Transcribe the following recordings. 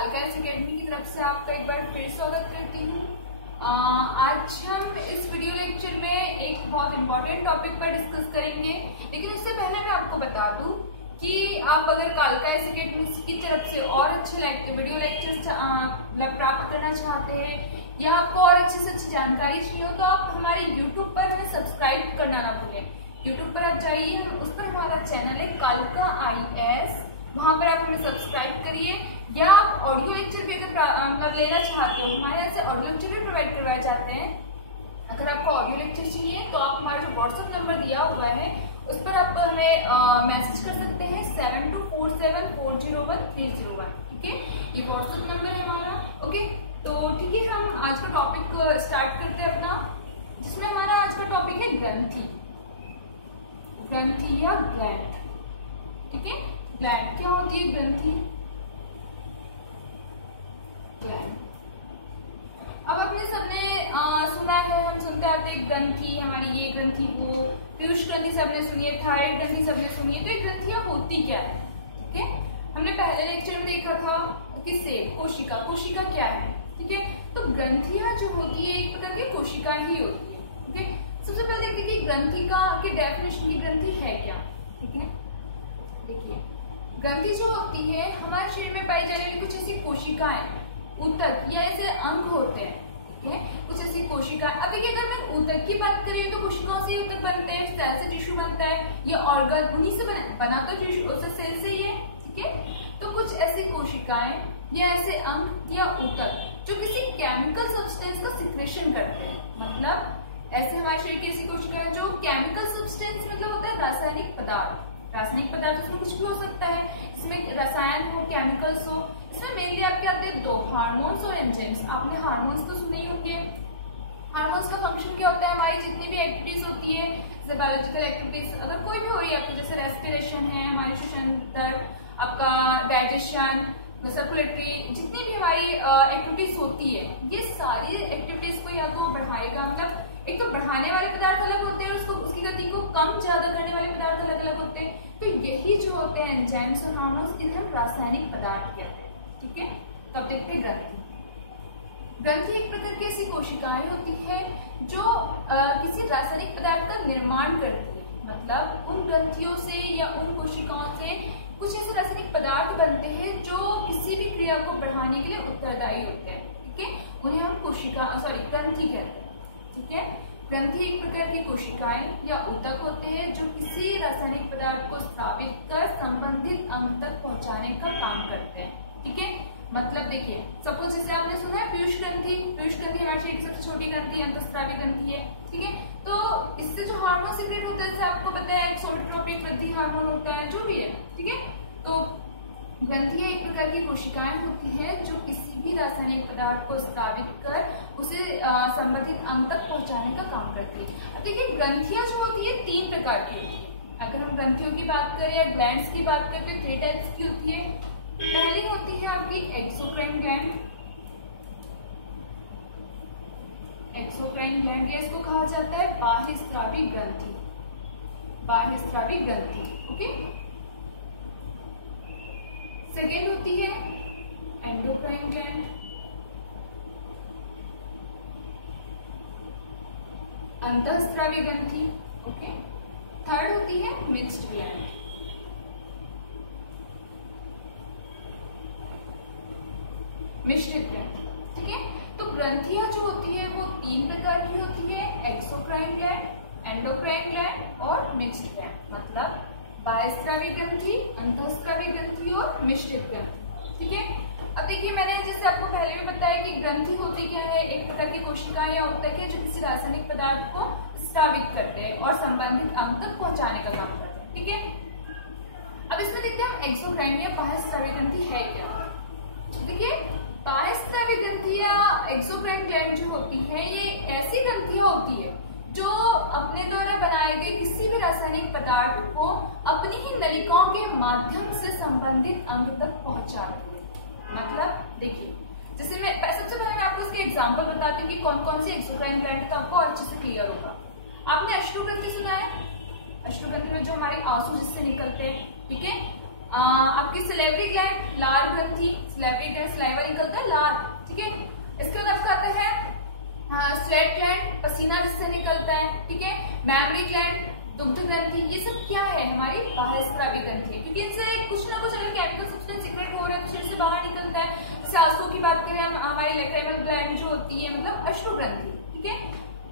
कालकास academy की तरफ से आपका एक बार फिर स्वागत करती हूँ। आज हम इस वीडियो लेक्चर में एक बहुत इम्पोर्टेंट टॉपिक पर डिस्कस करेंगे, लेकिन उससे पहले मैं आपको बता दूं कि आप अगर कालकास एकेडमी की तरफ से और अच्छे वीडियो लेक्चर्स प्राप्त करना चाहते हैं या आपको और अच्छे से अच्छी जानकारी चाहिए हो तो आप हमारे YouTube पर हमें सब्सक्राइब करना ना भूलें। YouTube पर आप जाइए, उस पर हमारा चैनल है कालका IAS, वहां पर आप हमें सब्सक्राइब करिए। या आप ऑडियो लेक्चर भी अगर लेना चाहते हो, हमारे यहाँ से ऑडियो लेक्चर भी प्रोवाइड करवाए जाते हैं। अगर आपको ऑडियो लेक्चर चाहिए तो आप हमारा जो व्हाट्सएप नंबर दिया हुआ है उस पर आप हमें मैसेज कर सकते हैं 7247401301। ठीक है, ये व्हाट्सएप नंबर है हमारा। ओके, तो ठीक है, हम आज का टॉपिक स्टार्ट करते हैं अपना, जिसमें हमारा आज का टॉपिक है ग्रंथि या ग्लैंड। ठीक है, ग्लैंड क्या होती है? ग्रंथि, ग्लैंड। अब अपने सबने सुना है, हम सुनते आते हैं ग्रंथि हमारी ये ग्रंथि वो, पीयूष ग्रंथि सबने सुनी है, थायराइड ग्रंथि सबने सुनी है। तो ये ग्रंथियां होती क्या है? ठीक है, हमने पहले लेक्चर में देखा था किससे, कोशिका। कोशिका क्या है? ठीक है, तो ग्रंथियां जो होती है एक प्रकार की कोशिकाएं ही होती है। ठीक है, सबसे पहले देखते हैं कि ग्रंथि की डेफिनेशन की ग्रंथि है क्या। ठीक है, देखिए ग्रंथि जो होती है हमारे शरीर में पाई जाने वाली कुछ ऐसी कोशिकाएं, ऊतक या ऐसे अंग होते हैं। ठीक है, कुछ ऐसी कोशिकाएं। अब देखिए अगर मैं ऊतक की बात करें तो कोशिकाओं से ऊतक बनते हैं, सेल से टिश्यू बनता है, ये ऑर्गन उन्हीं से बना तो टिश्यू उससे सेल से ही है। ठीक है, तो कुछ ऐसी कोशिकाएं या ऐसे अंग या ऊतक जो किसी केमिकल सब्सटेंस का सिक्रेशन करते हैं। मतलब ऐसे हमारे शरीर की ऐसी कोशिकाएं जो केमिकल सब्सटेंस मतलब होता है रासायनिक पदार्थ। रासायनिक पदार्थ इसमें कुछ भी हो सकता है, इसमें रसायन हो, केमिकल्स हो। इसमें मेनली आपके आते हैं दो, हार्मोन्स और एंजाइम्स। आपने हार्मोन्स तो सुने ही होंगे। हार्मोन्स का फंक्शन क्या होता है? हमारी जितनी भी एक्टिविटीज होती है, जैसे बायोलॉजिकल एक्टिविटीज अगर कोई भी हो रही है आपको, जैसे रेस्पिरेशन है, हमारी श्वसन तंत्र, आपका डाइजेशन, सर्कुलेटरी, जितनी भी हमारी एक्टिविटीज होती है, ये सारी एक्टिविटीज को या तो बढ़ाएगा, मतलब एक तो बढ़ाने वाले पदार्थ अलग होते हैं, उसको उसकी गति को कम ज्यादा करने वाले पदार्थ अलग अलग होते हैं। तो यही जो होते हैं एंजाइम्स और हार्मोन्स, इन्हें हम रासायनिक पदार्थ कहते हैं। ठीक है, तब देखते हैं ग्रंथि। ग्रंथि एक प्रकार की ऐसी कोशिकाएं होती है जो किसी रासायनिक पदार्थ का निर्माण करती है। मतलब उन ग्रंथियों से या उन कोशिकाओं से कुछ ऐसे रासायनिक पदार्थ बनते हैं जो किसी भी क्रिया को बढ़ाने के लिए उत्तरदायी होते हैं। ठीक है, उन्हें हम ग्रंथि कहते हैं। ठीक है, ग्रंथि एक प्रकार की कोशिकाएं या ऊतक होते हैं जो किसी रासायनिक पदार्थ को स्रावित कर संबंधित अंग तक पहुंचाने का काम करते हैं। ठीक है, मतलब देखिए सपोज जैसे आपने सुना है पीयूष ग्रंथि। पीयूष ग्रंथि हमारे शरीर की सबसे छोटी ग्रंथि, अंतःस्रावी ग्रंथि है। ठीक है, तो इससे जो हार्मोन सीक्रेट होता है, जैसे आपको पता है सोमेटोट्रोपिक वृद्धि हार्मोन होता है, जो भी है। ठीक है, तो ग्रंथियां एक प्रकार की कोशिकाएं होती है जो किसी भी रासायनिक पदार्थ को स्रावित कर उसे संबंधित अंग तक पहुंचाने का काम करती है। अब देखिए ग्रंथियां जो होती है तीन प्रकार की होती है। अगर हम ग्रंथियों की बात करें या ग्लैंड्स की बात करें तो 3 टाइप्स की होती है। पहली होती है आपकी एक्सोक्राइन ग्लैंड। एक्सोक्राइन ग्लैंड, या इसको कहा जाता है बाह्यस्रावी ग्रंथि। बाह्यस्रावी ग्रंथि। ओके, सेकेंड होती है एंडोक्राइन ग्लैंड। अंतःस्रावी ग्रंथि। ओके, थर्ड होती है मिक्स्ड ग्लैंड। मिश्रित ग्रंथि। ठीक है, तो ग्रंथियां जो होती है वो 3 प्रकार की होती है, एक्सोक्राइन ग्लैंड, एंडोक्राइन ग्लैंड और मिक्स्ड ग्लैंड। मतलब बाह्यस्रावी ग्रंथि, अंतःस्रावी ग्रंथि और मिश्रित ग्रंथि। ठीक है, अब देखिए मैंने जैसे आपको पहले भी बताया कि ग्रंथि होती क्या है, एक प्रकार की कोशिका या ऊतक है जो किसी रासायनिक पदार्थ को स्रावित करते हैं और संबंधित अंग तक पहुंचाने का काम करते हैं। ठीक है, अब इसमें देखते हैं हम एक्सोक्राइन या बाह्यस्रावी ग्रंथि है क्या। देखिए बाह्यस्रावी ग्रंथि या एक्सोक्राइन ग्लैंड जो होती है ये ऐसी ग्रंथियां होती है जो अपने द्वारा बनाए गए किसी भी रासायनिक पदार्थ को अपनी ही नलिकाओं के माध्यम से संबंधित अंग तक पहुंचाती है। मतलब देखिए जैसे मैं सबसे पहले मैं आपको इसके एग्जांपल बताती हूँ कि कौन कौन सी एक्सोक्राइन ग्लैंड तो आपको अच्छे से क्लियर होगा। आपने अश्रुग्रंथि सुना है? अश्रुग्रंथि में जो हमारे आंसू जिससे निकलते हैं। ठीक है, आपकी सिलेवरी ग्लैंड, लार ग्रंथि, स्लाइवरी ग्लैंड, सलाइवा निकलता है लार, ठीक है। इसके बाद आपका आता है स्वेट ग्लैंड, पसीना जिससे निकलता है, ठीक है। मैमरी ग्लैंड, दुग्ध ग्रंथि, ये सब क्या है, हमारी बाह्यस्रावी ग्रंथि है, क्योंकि इनसे कुछ ना कुछ अगर केमिकल सब्सटेंस सीक्रेट हो रहा है तो शरीर से बाहर निकलता है। जैसे आंसू की बात करें हम, हमारी लैक्रिमल ग्लैंड जो होती है, मतलब अश्रु ग्रंथि, ठीक है।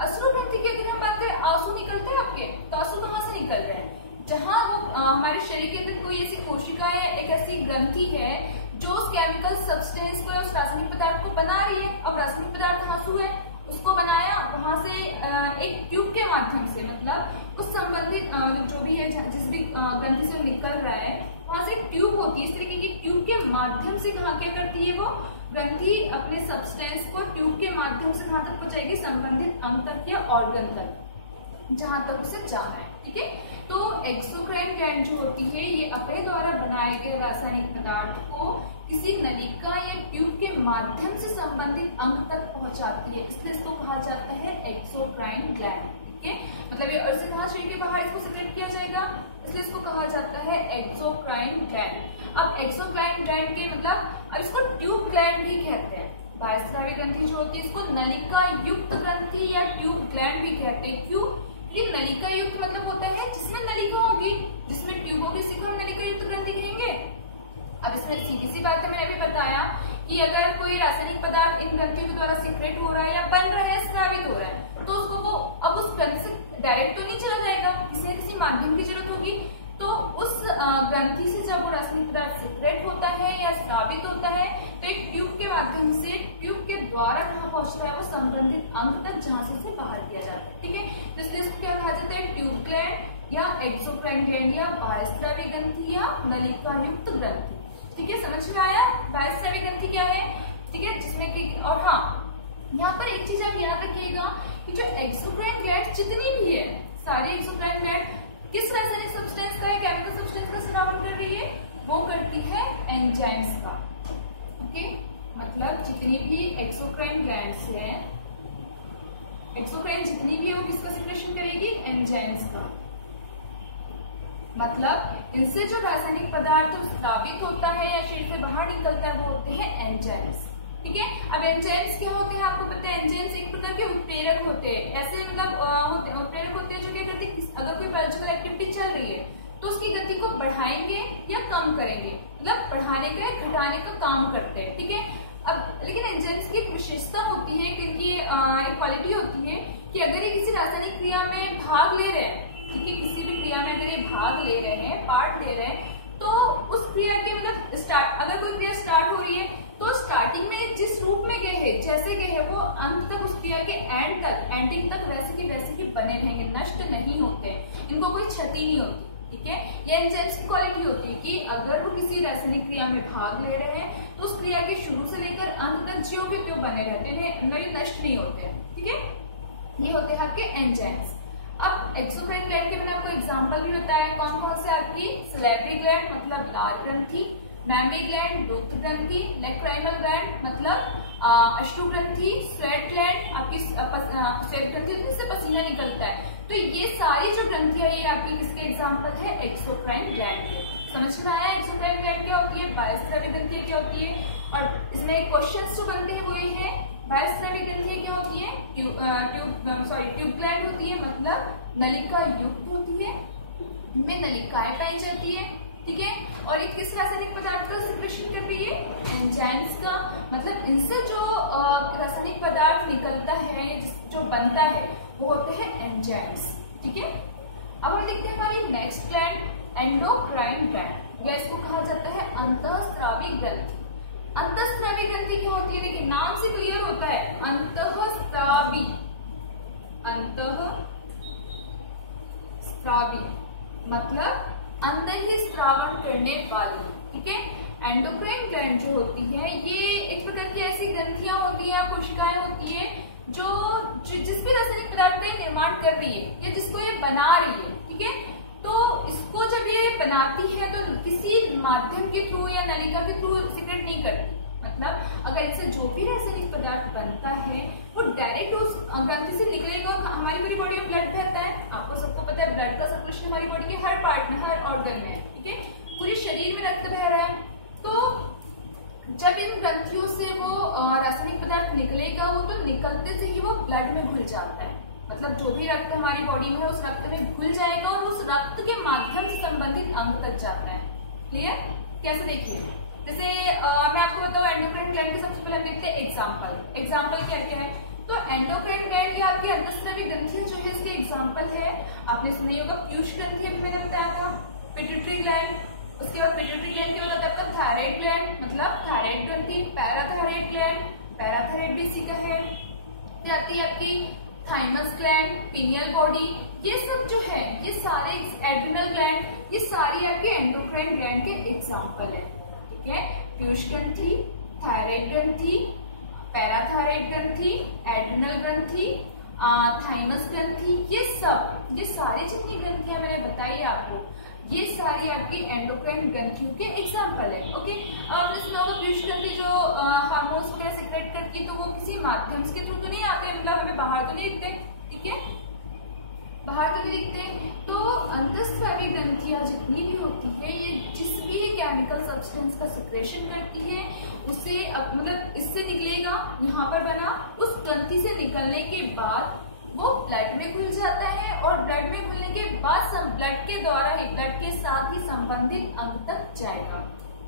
अश्रु ग्रंथि की अगर हम बात करें, आंसू निकलते हैं आपके, तो आंसू कहाँ से निकल रहे हैं, जहां वो हमारे शरीर के अंदर कोई ऐसी कोशिका है, एक ऐसी ग्रंथि है जो उस केमिकल सब्सटेंस को, उस रासायनिक पदार्थ को बना रही है। अब रासायनिक पदार्थ आंसू है, उसको बनाया, वहां से एक ट्यूब के माध्यम से, मतलब उस संबंधित जो भी है, जिस भी ग्रंथि से निकल रहा है, वहां से एक ट्यूब होती है, इस तरीके की ट्यूब के माध्यम से कहाँ क्या करती है, वो ग्रंथि अपने सब्सटेंस को ट्यूब के माध्यम से कहाँ तक पहुंचाएगी, संबंधित अंग तक या ऑर्गन तक, जहां तक उसे जाना है, ठीक है। तो एक्सोक्राइन ग्लैंड जो होती है, ये अपने द्वारा बनाए गए रासायनिक पदार्थ को किसी नलिका या ट्यूब के माध्यम से संबंधित अंग तक पहुंचाती है, इसलिए इसको कहा जाता है एक्सोक्राइन ग्लैंड, ठीक है। मतलब ये अर्ध से कहा शरीर के बाहर इसको सेक्रेट किया जाएगा, इसलिए इसको कहा जाता है एक्सोक्राइन ग्लैंड। अब एक्सोक्राइन ग्लैंड के मतलब, अब इसको ट्यूब ग्लैंड भी कहते हैं। बाह्यस्रावी ग्रंथि जो होती है, इसको नलिका युक्त ग्रंथि या ट्यूब ग्लैंड भी कहते हैं। क्यों? ये नलिका युक्त मतलब होता है जिसमें नलिका होगी, जिसमें ट्यूब होगी, इसी को हम नलिका युक्त ग्रंथि कहेंगे। अब इसमें सीधी सी बात है, मैंने अभी बताया कि अगर कोई रासायनिक पदार्थ इन ग्रंथियों के द्वारा सीक्रेट हो रहा है या बन रहा है, स्रावित हो रहा है, तो उसको वो अब उस ग्रंथि से डायरेक्ट तो नहीं चला जाएगा, किसी न किसी माध्यम की जरूरत होगी। तो उस ग्रंथि से जब वो रासायनिक पदार्थ सीक्रेट होता है या स्रावित होता है, तो एक ट्यूब के माध्यम से, ट्यूब के द्वारा कहाँ पहुंचता है, वो संबंधित अंग तक, जहां से उसे बाहर किया जाता है, ठीक है। तो इसलिए इसको क्या कहा जाता है, ट्यूब ग्लैंड या एक्सोक्राइन ग्लैंड या बाह्यस्रावी ग्रंथि या नलिका युक्त ग्रंथि, ठीक है। समझ में आया बाह्यस्रावी ग्रंथि क्या है, ठीक है। जिसमें कि, और हाँ, यहाँ पर एक चीज आप याद रखिएगा कि जो एक्सोक्राइन ग्लैंड जितनी भी है, सारी एक्सोक्राइन ग्लैंड किस रासायनिक सब्सटेंस का या केमिकल सब्सटेंस का स्रावन कर रही है, वो करती है एंजाइम्स का, ओके। मतलब जितनी भी एक्सोक्राइन ग्लैंड्स है, एक्सोक्राइन जितनी भी है, वो किसका सिक्रेशन करेगी, एंजाइम्स का। मतलब इनसे जो रासायनिक पदार्थ स्रावित होता है या शरीर से बाहर निकलता है, वो होते हैं एंजाइम्स, ठीक है। अब एंजाइम्स क्या होते हैं, आपको पता है, एंजाइम्स एक प्रकार के उत्प्रेरक होते हैं, ऐसे मतलब उत्प्रेरक होते हैं जो क्या करते हैं, अगर कोई बायोलॉजिकल एक्टिविटी चल रही है तो उसकी गति को बढ़ाएंगे या कम करेंगे, मतलब बढ़ाने का या घटाने का काम करते हैं, ठीक है। अब लेकिन एंजाइम्स की एक विशेषता होती है, क्योंकि एक क्वालिटी होती है कि अगर ये किसी रासायनिक क्रिया में भाग ले रहे हैं, ठीक है, किसी भी क्रिया में अगर ये भाग ले रहे हैं, पार्ट ले रहे हैं, तो उस क्रिया के मतलब स्टार्ट, अगर कोई क्रिया स्टार्ट हो रही है तो स्टार्टिंग में जिस रूप में गए हैं, जैसे गए हैं, वो अंत तक, उस क्रिया के एंड तक, एंडिंग तक वैसे की बने रहेंगे, नष्ट नहीं होते, इनको कोई क्षति नहीं होती, ठीक है। ये एंजाइम्स की क्वालिटी होती है कि अगर वो किसी रासायनिक क्रिया में भाग ले रहे हैं तो उस क्रिया के शुरू से लेकर अंत तक ज्यों के त्यों बने रहते हैं, नष्ट नहीं होते, ठीक है। ये होते हैं आपके एंजाइम्स। अब एक्सोक्राइन ग्लैंड के मैंने आपको एग्जांपल भी बताया, कौन कौन से आपकी, सलाइवरी ग्लैंड मतलब लार ग्रंथि, मैमरी ग्लैंड दुग्ध ग्रंथि, लैक्रिमल ग्लैंड मतलब अश्रु ग्रंथि, स्वेट ग्लैंड आपकी स्वेट ग्रंथि जिससे पसीना निकलता है। तो ये सारी जो ग्रंथियां, ये आपकी किसके एग्जांपल है, एक्सोक्राइन ग्लैंड के। समझ में आया एक्सोक्राइन ग्लैंड क्या होती है, बाह्यस्रावी ग्रंथियां क्या होती है, और इसमें क्वेश्चन जो बनते हैं वो ये है, बाह्यस्रावी ग्रंथियां क्या होती है, ट्यूब ग्लैंड होती है, मतलब नलिका युक्त होती है, इनमें नलिकाएं पाई जाती है, ठीक है। और ये किस रासायनिक पदार्थ का सिक्रेशन कर रही है, एंजाइम्स का। मतलब इनसे जो रासायनिक पदार्थ निकलता है, जो बनता है, वो होते हैं एंजाइम्स, ठीक है। अब हम देखते हैं हमारी नेक्स्ट ग्लैंड, एंडोक्राइन ग्लैंड, या इसको कहा जाता है अंतःस्रावी ग्रंथि। अंतःस्रावी ग्रंथि क्या होती है, देखिए नाम से क्लियर होता है, अंतःस्रावी, अंतःस्रावी मतलब अंदर ही स्रावन करने वाली, ठीक है। एंडोक्राइन ग्लैंड जो होती है, ये एक प्रकार की ऐसी ग्रंथियां होती है, कोशिकाएं होती है, जो जिस भी रासायनिक पदार्थ का निर्माण कर रही है या जिसको ये बना रही है, ठीक है। तो इसको जब ये बनाती है तो किसी माध्यम के थ्रू या नलिका के थ्रू सीक्रेट नहीं करती, मतलब अगर इससे जो भी रासायनिक पदार्थ बनता है वो डायरेक्ट उस ग्रंथि से निकलेगा। हमारी पूरी बॉडी में ब्लड बहता है, आपको सबको पता है, ब्लड का सर्कुलेशन हमारी बॉडी के हर पार्ट में, हर ऑर्गन में है, ठीक है, पूरे शरीर में रक्त बह रहा है। तो जब निकलेगा वो तो निकलते से ही वो ब्लड में घुल जाता है, मतलब जो भी रक्त हमारी बॉडी में है उस रक्त में घुल जाएगा और उस रक्त के माध्यम से संबंधित अंग तक जाता है। क्लियर? कैसे? देखिए, जैसे मैं आपको बताऊँ एंडोक्राइन ग्लैंड के सबसे पहले हम देखते हैं एग्जाम्पल क्या क्या है। तो एंडोक्राइन ग्लैंड ये आपकी अंतःस्रावी ग्रंथि जो है इसके एग्जाम्पल है, आपने सुना ही होगा पीयूष ग्रंथि, अभी मैंने बताया था, पिट्यूटरी ग्लैंड, उसके बाद पिट्यूटरी ग्लैंड के बाद आता है आपका थायराइड ग्लैंड मतलब थायराइड ग्रंथि, पैराथायराइड ग्लैंड, पैराथायराइड भी इसी का है, फिर आती है आपकी थाइमस ग्लैंड, पिनियल बॉडी, ये सब जो है ये सारे एड्रिनल ग्लैंड, ये सारी आपके एंडोक्राइन ग्लैंड के एग्जाम्पल है। ठीक है, पीयूष ग्रंथि, थायराइड ग्रंथि, पैराथायराइड ग्रंथि, एड्रिनल ग्रंथि, थाइमस ग्रंथि, ये सारी जितनी ग्रंथियां मैंने बताई आपको, ये सारी आपकी एंडोक्राइन ग्रंथियों के एग्जाम्पल है। ओके, अब आपने सुना होगा पीयूष ग्रंथि जो हार्मोन्स वगैरह सिक्रेट करती है तो वो किसी माध्यम के थ्रू तो नहीं आते, मतलब हमें बाहर तो नहीं दिखते, ठीक है, बाहर तो नहीं दिखते। तो अंतःस्रावी ग्रंथियां जितनी भी होती है ये जिस भी केमिकल सब्सटेंस का सिक्रेशन करती है उसे मतलब इससे निकलेगा, यहाँ पर बना, उस ग्रंथि से निकलने के बाद वो ब्लड में घुल जाता है और ब्लड में घुलने के बाद ब्लड के द्वारा ही, ब्लड के साथ ही संबंधित अंग तक जाएगा।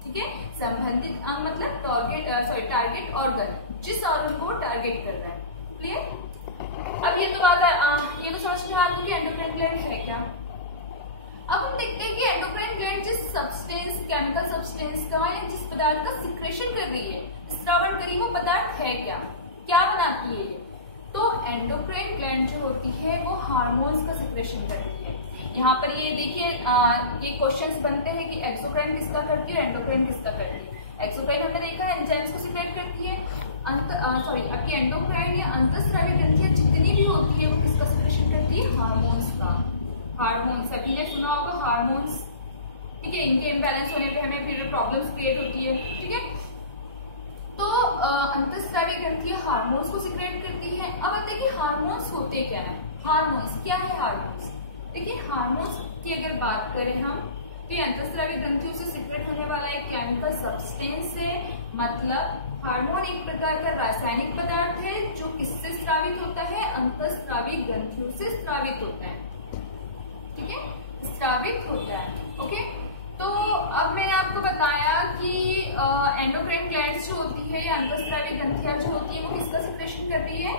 ठीक है, संबंधित अंग मतलब टारगेट ऑर्गन, जिस ऑर्गन को टारगेट कर रहा है। क्लियर? अब ये तो बात है, ये तो समझ में आपको कि एंडोक्राइन ग्लैंड है क्या। अब हम देखते हैं कि एंडोक्राइन ग्लैंड जिस सब्सटेंस, केमिकल सब्सटेंस का या जिस पदार्थ का सिक्रेशन कर रही है, स्रावन कर रही है, वो पदार्थ है क्या, क्या बनाती है ये। तो एंडोक्राइन ग्लैंड जो होती है वो हार्मोन्स का सिक्रेशन करती है। यहाँ पर ये देखिए ये क्वेश्चंस बनते हैं कि एक्सोक्राइन किसका करती है और एंडोक्राइन किसका करती है। एक्सोक्राइन हमने देखा है एंजाइम्स को सिक्रेट करती है, आपकी एंडोक्राइन या अंतःस्रावी ग्रंथियां जितनी भी होती है वो किसका सिक्रेशन करती है, हार्मोन्स का। हार्मोन्स सभी ने सुना होगा हार्मोन्स, ठीक है, इनके इम्बैलेंस होने पे हमें फिर प्रॉब्लम्स क्रिएट होती है। ठीक है, तो अंतःस्रावी ग्रंथियां हार्मोन्स को सिक्रेट करती है। अब आते हैं कि हार्मोन्स होते क्या है, हार्मोन्स क्या है। हार्मोन्स देखिए, हार्मोन्स की अगर बात करें हम तो अंतःस्रावी ग्रंथियों से सिक्रेट होने वाला एक केमिकल सब्सटेंस है, मतलब हार्मोन एक प्रकार का रासायनिक पदार्थ है जो किससे स्रावित होता है, अंतःस्रावी ग्रंथियों से स्रावित होता है। ठीक है, स्रावित होता है। ओके, तो अब मैंने आपको बताया कि एंडोक्राइन ग्लैंड्स जो होती है या अंतःस्रावी ग्रंथियां जो होती है वो किसका सिक्रेशन कर रही है,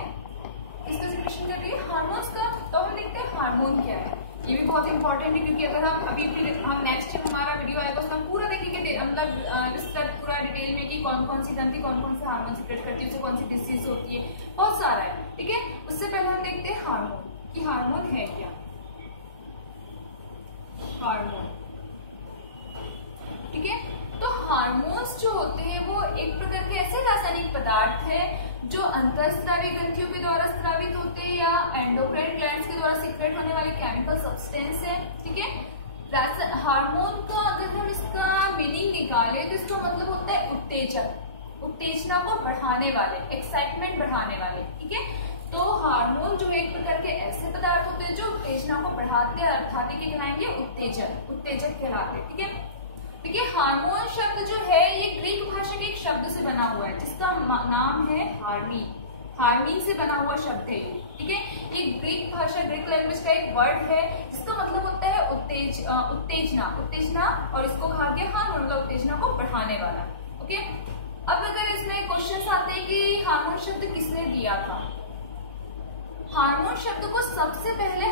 किसका सिक्रेशन कर रही है, हार्मोन्स का। तो हम देखते हैं हार्मोन क्या है, ये भी बहुत इंपॉर्टेंट है क्योंकि अगर हम अभी फिर हम नेक्स्ट जब हमारा वीडियो आएगा उसमें हम पूरा देखेंगे, मतलब पूरा डिटेल में कि कौन कौन सी ग्रंथि कौन कौन से हार्मोन सिक्रेट करती है, उससे कौन सी डिसीज होती है, बहुत सारा है। ठीक है, उससे पहले हम देखते हैं हार्मोन कि हार्मोन है क्या। हार्मोन, ठीक है, तो हार्मोन्स जो होते हैं वो एक प्रकार के ऐसे रासायनिक पदार्थ है जो अंतःस्रावी ग्रंथियों के द्वारा स्रावित होते हैं या एंडोक्राइन ग्लैंड्स के द्वारा सिक्रेट होने वाले केमिकल सब्सटेंस है। ठीक है, हार्मोन का अगर हम इसका मीनिंग निकाले तो इसका मतलब होता है उत्तेजक, उत्तेजना को बढ़ाने वाले, एक्साइटमेंट बढ़ाने वाले। ठीक है, तो हार्मोन जो एक प्रकार के ऐसे पदार्थ होते हैं जो उत्तेजना को बढ़ाते हैं, अर्थात क्या कहलाएंगे, उत्तेजक, उत्तेजक कहलाते हैं। ठीक है, देखिए हार्मोन शब्द जो है ये ग्रीक भाषा के एक शब्द से बना हुआ है जिसका नाम है हार्मीन, हार्मीन से बना हुआ शब्द है ये। ठीक है, ये ग्रीक भाषा, ग्रीक लैंग्वेज का एक वर्ड है जिसका मतलब होता है उत्तेजना, उत्तेजना, और इसको कहा गया हार्मोन, मतलब उत्तेजना को बढ़ाने वाला। ओके, अब अगर इसमें क्वेश्चन आते हैं कि हार्मोन शब्द किसने दिया था, हार्मोन शब्द को सबसे पहले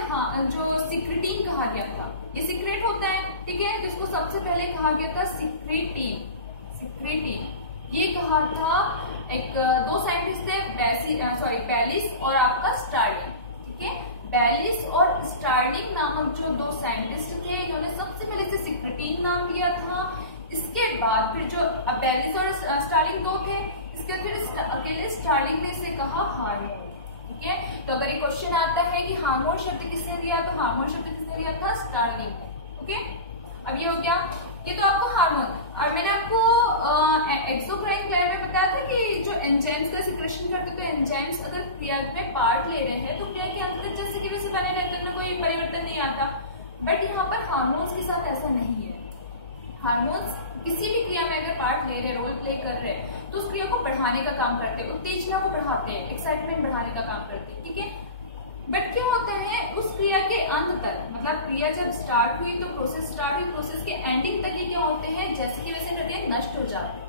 जो सिक्रेटिन कहा गया था, ये सिक्रेट होता है। ठीक है, जिसको सबसे पहले कहा गया था सिक्रेटिन, सिक्रेटिन ये कहा था एक दो साइंटिस्ट थे, बैलिस और आपका स्टार्लिंग। ठीक है, बैलिस और स्टार्लिंग नामक जो दो साइंटिस्ट थे इन्होंने सबसे पहले से सिक्रेटिन नाम लिया था। इसके बाद फिर जो बैलिस और स्टार्लिंग दो थे, इसके फिर अकेले स्टार्लिंग ने इसे कहा हार्मोन। ठीक है, तो अगर ये क्वेश्चन आता है कि हार्मोन शब्द किसने दिया, तो हार्मोन शब्द किसने दिया था, स्टार्लिंग ने। ओके, अब ये हो गया, ये तो आपको हार्मोन। और मैंने आपको एक्सोक्राइन ग्लैंड में बताया था कि जो एंजाइम्स का सिक्रेशन करते, तो एंजाइम्स अगर क्रिया में पार्ट ले रहे हैं तो क्रिया के अंतर्गत जैसे कि वैसे बने रहते हैं, कोई परिवर्तन नहीं आता। बट यहाँ पर हार्मोन्स के साथ ऐसा नहीं है। हार्मोन्स किसी भी क्रिया में अगर पार्ट ले रहे, रोल प्ले कर रहे हैं, तो उस क्रिया को बढ़ाने का काम करते हैं, उत्तेजना को बढ़ाते हैं, एक्साइटमेंट बढ़ाने का काम करते हैं, ठीक है। बट क्या होता है उस क्रिया के अंत तक, मतलब क्रिया जब स्टार्ट हुई तो प्रोसेस स्टार्ट हुई, प्रोसेस के एंडिंग तक ये क्या होते हैं, जैसे कि वैसे करते हैं, नष्ट हो जाते हैं,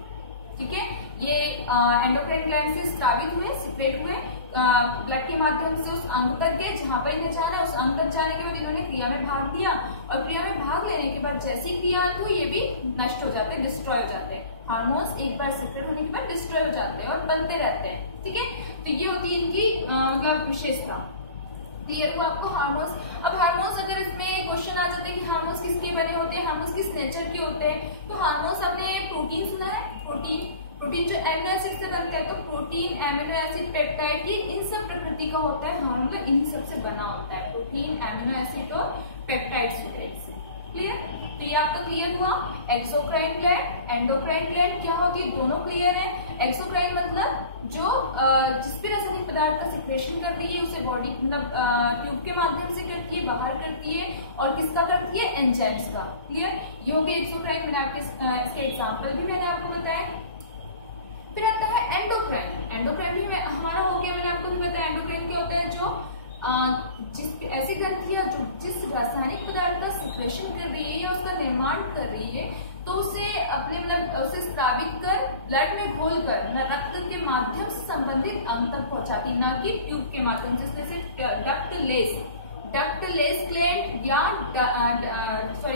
ठीक है। ये एंडोक्राइन ग्लैंड से स्रावित हुए, सिक्रेट हुए, ब्लड के माध्यम से उस अंग तक गए जहां पर इन्हें जाना, उस अंग तक जाने के बाद इन्होंने क्रिया में भाग लिया, और क्रिया में भाग लेने के बाद जैसी क्रिया अंत हुई ये भी नष्ट हो जाते हैं, डिस्ट्रॉय हो जाते हैं। हार्मोन्स एक बार सिक्रेट होने के बाद डिस्ट्रॉय हो जाते हैं और बनते रहते हैं, ठीक है। तो ये होती है इनकी मतलब विशेषता। क्लियर हुआ आपको हार्मोन्स। अब हार्मोन्स अगर इसमें क्वेश्चन आ जाते हैं कि हार्मोन्स किसके बने होते हैं, हार्मोन्स किस नेचर के होते हैं, तो हार्मोन्स आपने प्रोटीन सुना है, प्रोटीन जो एमिनो एसिड से बनता है, तो प्रोटीन, एमिनो एसिड, पेप्टाइड, ये इन सब प्रकृति का होता है, हाँ मतलब इन सब से बना होता है, प्रोटीन, एमिनो एसिड और पेप्टाइड्स होते हैं। क्लियर? तो ये आपका क्लियर हुआ। एक्सोक्राइन ग्लैंड, एंडोक्राइन ग्लैंड क्या होती है, दोनों क्लियर है। एक्सोक्राइन मतलब जो जिस भी रासायनिक पदार्थ का सिक्रेशन कर रही है उसे बॉडी मतलब ट्यूब के माध्यम से करती है, बाहर करती है, और किसका करती है, एंजाइम्स का। क्लियर? ये हो गया एक्सोक्राइन, मैंने आपके इसके एग्जाम्पल भी मैंने आपको बताया। फिर आता है एंडोक्राइन। एंडोक्राइन भी हमारा हो गया, मैंने आपको भी बताया एंडोक्राइन क्या होता है, जो जिस ऐसी ग्रंथियां जो जिस रासायनिक पदार्थ का सिक्रेशन कर रही है या उसका निर्माण कर रही है, तो उसे अपने मतलब उसे स्रावित कर ब्लड में घोल कर रक्त के माध्यम से संबंधित अंग तक पहुंचाती, ना कि ट्यूब के माध्यम से। जैसे डक्टलेस ग्लैंड या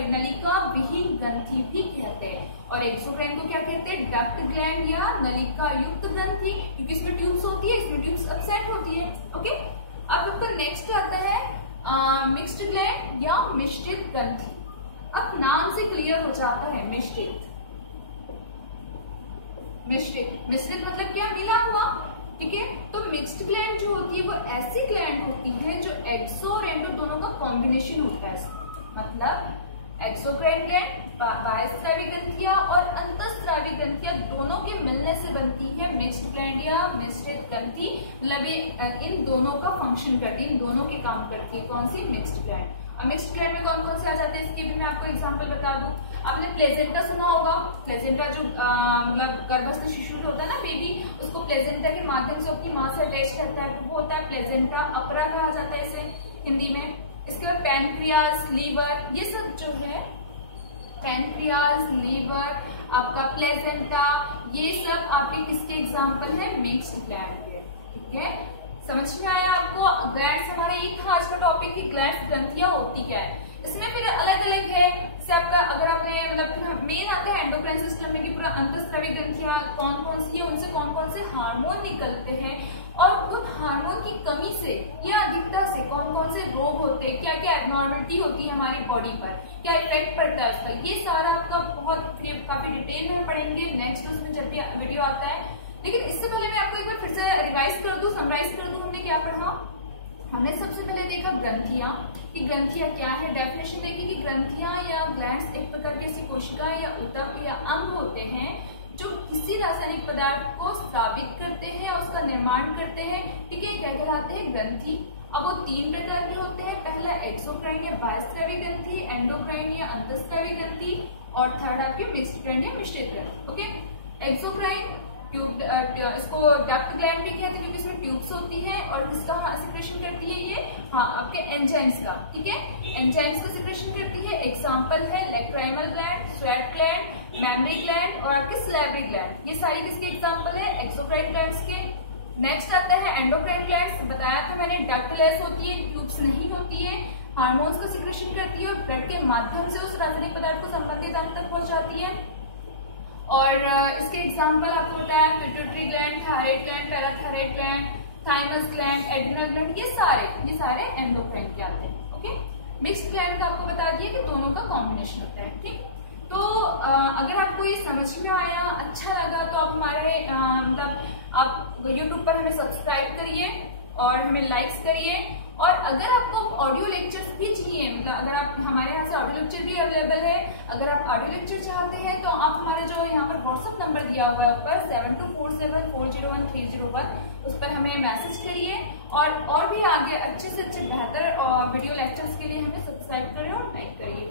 नलिका विहीन ग्रंथि भी कहते हैं। और एक्सोक्राइन को क्या कहते हैं, डक्ट ग्लैंड या नलिका युक्त ग्रंथि, क्योंकि इसमें ट्यूब्स होती है, इसमें ट्यूब्स एब्सेंट होती है। ओके, अब आपका नेक्स्ट आता है मिक्स्ड ग्लैंड या मिश्रित ग्रंथि। अब नाम से क्लियर हो जाता है मिश्रित मतलब क्या, मिला हुआ, ठीक है। तो मिक्स्ड ग्लैंड जो होती है वो ऐसी ग्लैंड होती है जो एक्सो और एंडो दोनों का कॉम्बिनेशन होता है। मतलब एक्सोक्राइन ग्लैंड बाह्यस्रावी ग्रंथियां और अंतःस्रावी ग्रंथियां दोनों के मिलने से बनती है मिक्स्ड ग्लैंड या मिश्रित ग्रंथि। मतलब इन दोनों का फंक्शन करती है, इन दोनों के काम करती है, कौन सी, मिक्स्ड ग्लैंड। और मिक्स्ड ग्लैंड में कौन कौन से आ जाते हैं, इसके भी मैं आपको एग्जांपल बता दूं। आपने प्लेजेंटा सुना होगा, प्लेजेंटा जो मतलब गर्भस्थ शिशु जो होता है ना, बेबी, उसको प्लेजेंटा के माध्यम से अपनी मां से अटैच रहता है, तो वो होता है प्लेजेंटा। अपरा कहा जाता है इसे हिंदी में। इसके बाद पैनक्रियाज, लीवर, ये सब जो है पैनक्रियाज, लीवर, आपका प्लेजेंटा, ये सब आपके किसके एग्जाम्पल है, मिक्स्ड ग्लैंड के, ठीक है। समझ में आया आपको? ग्लैंड्स हमारा ये था आज का टॉपिक कि ग्लैंड्स ग्रंथियां होती क्या है। इसमें फिर अलग अलग है, जैसे आपका अगर आपने मतलब मेन आता है एंडोक्राइन सिस्टम में कि पूरा अंतःस्रावी ग्रंथियां कौन कौन सी है, उनसे कौन कौन से हार्मोन निकलते हैं, और उन हार्मोन की कमी से या अधिकता से कौन कौन से रोग होते हैं, क्या क्या एबनॉर्मलिटी होती है हमारी बॉडी पर, क्या इफेक्ट पड़ता है उसका, ये सारा आपका बहुत काफी डिटेल में पढ़ेंगे नेक्स्ट उसमें जब भी वीडियो आता है। लेकिन इससे पहले मैं आपको एक बार फिर से रिवाइज कर दूं, समराइज कर दूं, हमने क्या पढ़ा। हमने सबसे पहले देखा ग्रंथियां, कि ग्रंथियां क्या है, डेफिनेशन देखी कि ग्रंथियां या ग्लैंड्स एक प्रकार की ऐसी कोशिकाएं या ऊतक या अंग होते हैं जो किसी रासायनिक पदार्थ को स्रावित करते हैं और उसका निर्माण करते हैं, ठीक है। क्या कहलाते हैं, ग्रंथि। अब वो तीन प्रकार के होते हैं, पहला एक्सोक्राइन या बाह्यस्रावी ग्रंथि, एंडोक्राइन या अंतःस्रावी ग्रंथि, और थर्ड आपकी मिक्स्ड ग्लैंड या मिश्रित ग्रंथि। ओके, एक्सोक्राइन ट्यूब, इसको डक्ट ग्लैंड भी कहते हैं क्योंकि इसमें ट्यूब्स होती है, और किसका सिक्रेशन करती है ये, हाँ आपके एंजाइम्स का, ठीक है, एंजाइम्स का सिक्रेशन करती है। एग्जांपल है lacrimal gland, sweat gland, mammary gland और आपके सैलिवरी ग्लैंड। ये सारी किसके एग्जांपल है, एक्सोक्राइन ग्लैंड्स के। नेक्स्ट आता है एंडोक्राइन ग्लैंड्स, बताया था मैंने, डक्टलेस होती है, ट्यूब्स नहीं होती है, हार्मोन्स का सिक्रेशन करती है और ब्लड के माध्यम से उस रासायनिक पदार्थ को संबंधित अंग तक पहुंचाती है। और इसके एग्जाम्पल आपको बताया pituitary gland, thyroid gland, parathyroid gland, thymus gland, adrenal gland, ये सारे एंडोक्राइन के आते हैं। ओके, मिक्स्ड ग्लैंड का आपको बता दिया कि दोनों का कॉम्बिनेशन होता है, ठीक। तो अगर आपको ये समझ में आया, अच्छा लगा, तो आप हमारे मतलब आप YouTube पर हमें सब्सक्राइब करिए और हमें लाइक्स करिए। और अगर आपको ऑडियो लेक्चर्स भी चाहिए, मतलब अगर आप हमारे यहाँ से ऑडियो लेक्चर भी अवेलेबल है, अगर आप ऑडियो लेक्चर चाहते हैं तो आप हमारे जो यहाँ पर व्हाट्सएप नंबर दिया हुआ है ऊपर 7247401301, उस पर हमें मैसेज करिए। और भी आगे अच्छे से अच्छे बेहतर वीडियो लेक्चर्स के लिए हमें सब्सक्राइब करें और लाइक करिए।